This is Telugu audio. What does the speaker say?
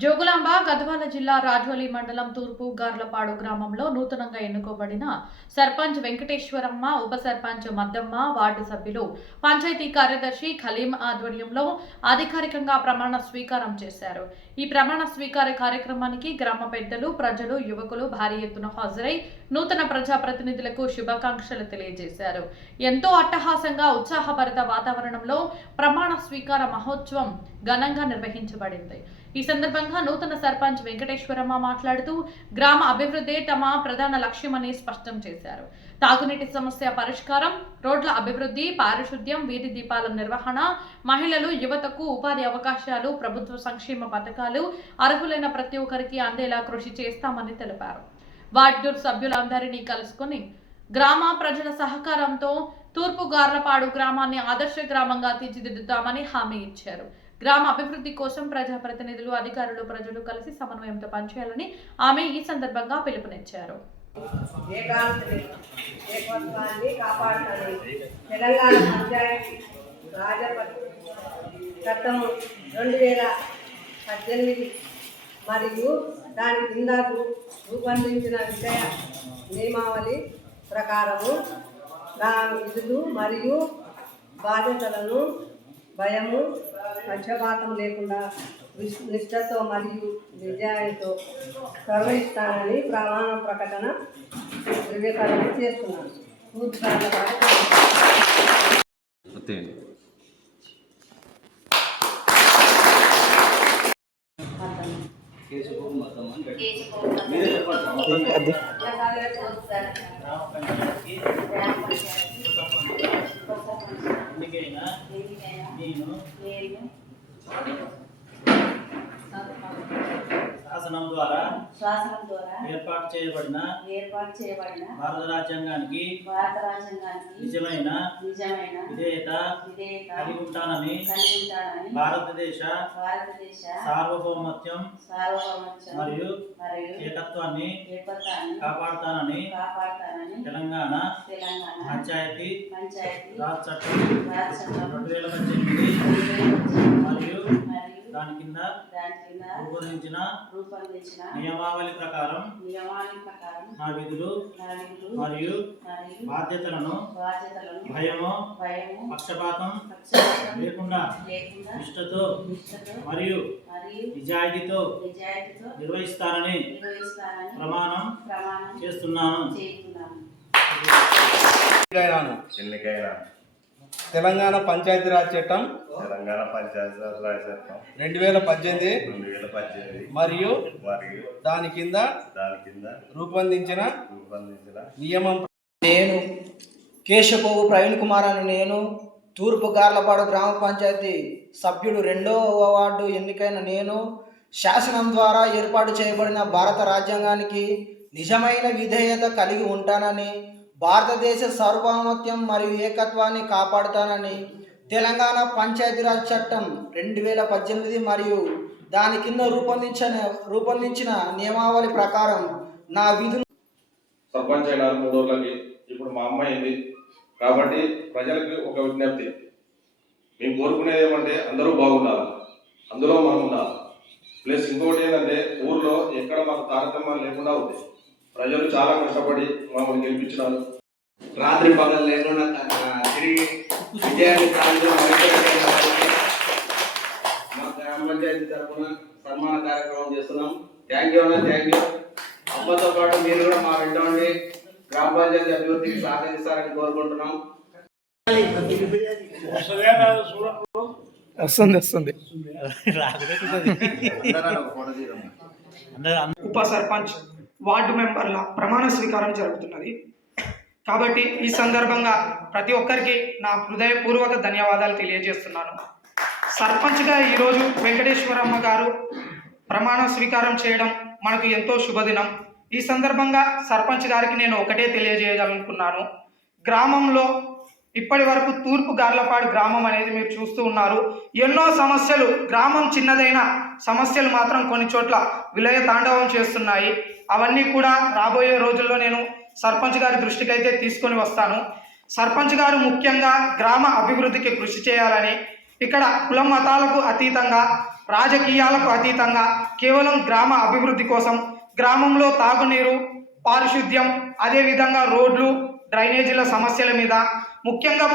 జోగులాంబ గద్వాల జిల్లా రాజోలి మండలం తూర్పు గార్లపాడు గ్రామంలో నూతనంగా ఎన్నుకోబడిన సర్పంచ్ వెంకటేశ్వరమ్మ, ఉప సర్పంచ్ మద్దమ్మ, వార్డు సభ్యులు, పంచాయతీ కార్యదర్శి ఖలీం ఆధ్వర్యంలో అధికారికంగా ప్రమాణ స్వీకారం చేశారు. ఈ ప్రమాణ స్వీకార కార్యక్రమానికి గ్రామ పెద్దలు, ప్రజలు, యువకులు భారీ ఎత్తున హాజరై నూతన ప్రజాప్రతినిధులకు శుభాకాంక్షలు తెలియజేశారు. ఎంతో అట్టహాసంగా ఉత్సాహభరిత వాతావరణంలో ప్రమాణ స్వీకార మహోత్సవం ఘనంగా నిర్వహించబడింది. ఈ సందర్భంగా నూతన సర్పంచ్ వెంకటేశ్వరమ్మ మాట్లాడుతూ గ్రామ అభివృద్ధి తమ ప్రధాన లక్ష్యమని స్పష్టం చేశారు. తాగునీటి సమస్య పరిష్కారం, రోడ్ల అభివృద్ధి, పారిశుద్ధ్యం, వీధి దీపాల నిర్వహణ, మహిళలు, యువతకు ఉపాధి అవకాశాలు, ప్రభుత్వ సంక్షేమ పథకాలు అర్హులైన ప్రతి ఒక్కరికి అందేలా కృషి చేస్తామని తెలిపారు. వార్డు సభ్యులందరినీ కలుసుకుని గ్రామ ప్రజల సహకారంతో తూర్పు గార్లపాడు గ్రామాన్ని ఆదర్శ గ్రామంగా తీర్చిదిద్దుతామని హామీ ఇచ్చారు. గ్రామ అభివృద్ధి కోసం ప్రజాప్రతినిధులు, అధికారులు, ప్రజలు కలిసి సమన్వయంతో పనిచేయాలని ఆమె ఈ సందర్భంగా పిలుపునిచ్చారు. తెలంగాణ పంచాయతీ చట్టం 2018 మరియు దాని కింద రూపొందించిన విషయ నియమావళి ప్రకారము నా విధులు మరియు బాధ్యతలను భయము, పక్షపాతం లేకుండా నిష్ఠతో మరియు నిజాయితీతో నిర్వహిస్తానని ప్రమాణ ప్రకటన ధృవీకరణ చేస్తున్నాను. శాసనం ద్వారా ఏర్పాటు చేయబడిన భారత రాజ్యాంగానికి నిజమైన విధేయత కలిగి ఉంటానని భారతదేశ సార్వభౌమత్వం మరియు ఏకత్వాన్ని కాపాడుతానని తెలంగాణ పంచాయతీ రాజ్ చట్టం 2018 మరియు దాని కింద రూపొందించిన నియమావళి ప్రకారం నా విధులు మరియు బాధ్యతలను భయము, పక్షపాతం లేకుండా నిష్ఠతో మరియు నిజాయితీతో నిర్వహిస్తానని ప్రమాణం చేస్తున్నాను. తెలంగాణ పంచాయతీరాజ్ చట్టం 2018 మరియు దాని కింద రూపొందించిన నియమం. నేను కేశపోగు ప్రవీణ్ కుమార్ అని నేను తూర్పు గార్లపాడు గ్రామ పంచాయతీ సభ్యుడు 2వ వార్డు ఎన్నికైన నేను శాసనం ద్వారా ఏర్పాటు చేయబడిన భారత రాజ్యాంగానికి నిజమైన విధేయత కలిగి ఉంటానని, భారతదేశ సార్వభౌమత్వం మరియు ఏకత్వాన్ని కాపాడుతానని, తెలంగాణ పంచాయతీరాజ్ చట్టం 2018 మరియు దాని కింద రూపొందించిన నియమావళి ప్రకారం నా విధులు. సర్పంచ్ అయినారు 3 రోజులకి. ఇప్పుడు మా అమ్మ అయింది కాబట్టి ప్రజలకు ఒక విజ్ఞప్తి, మేము కోరుకునేది ఏమంటే అందరూ బాగుండాలి, అందులో మనం ఉండాలి. ప్లస్ ఇంకొకటి ఏంటంటే ఊర్లో ఎక్కడ మాకు తారతమ్యాలు లేకుండా ఉంది. ప్రజలు చాలా కష్టపడి మమ్మల్ని గెలిపించినారు. రాత్రి పగలు లేకుండా తిరిగి విజయాన్ని మా గ్రామ పంచాయతీ తరఫున సన్మాన కార్యక్రమం చేస్తున్నాం. థ్యాంక్ యూ అన్న, థ్యాంక్ యూ. అమ్మతో పాటు మీరు కూడా మా వెంట ఉండి గ్రామ పంచాయతీ అభివృద్ధికి సహకరిస్తారని కోరుకుంటున్నాం. వస్తుంది ఉప సర్పంచ్, వార్డు మెంబర్ల ప్రమాణ స్వీకారం జరుగుతున్నది కాబట్టి ఈ సందర్భంగా ప్రతి ఒక్కరికి నా హృదయపూర్వక ధన్యవాదాలు తెలియజేస్తున్నాను. సర్పంచ్గా ఈరోజు వెంకటేశ్వరమ్మ గారు ప్రమాణ స్వీకారం చేయడం మనకు ఎంతో శుభదినం. ఈ సందర్భంగా సర్పంచ్ గారికి నేను ఒకటే తెలియజేయాలనుకున్నాను. గ్రామంలో ఇప్పటి వరకు తూర్పు గార్లపాడు గ్రామం అనేది మీరు చూస్తూ ఉన్నారు. ఎన్నో సమస్యలు, గ్రామం చిన్నదైన సమస్యలు మాత్రం కొన్ని చోట్ల విలయ తాండవం చేస్తున్నాయి. అవన్నీ కూడా రాబోయే రోజుల్లో నేను సర్పంచ్ గారి దృష్టికి అయితే తీసుకొని వస్తాను. సర్పంచ్ గారు ముఖ్యంగా గ్రామ అభివృద్ధికి కృషి చేయాలని, ఇక్కడ కులం మతాలకు అతీతంగా, రాజకీయాలకు అతీతంగా కేవలం గ్రామ అభివృద్ధి కోసం గ్రామంలో తాగునీరు, పారిశుద్ధ్యం, అదేవిధంగా రోడ్లు, డ్రైనేజీల సమస్యల మీద ముఖ్యంగా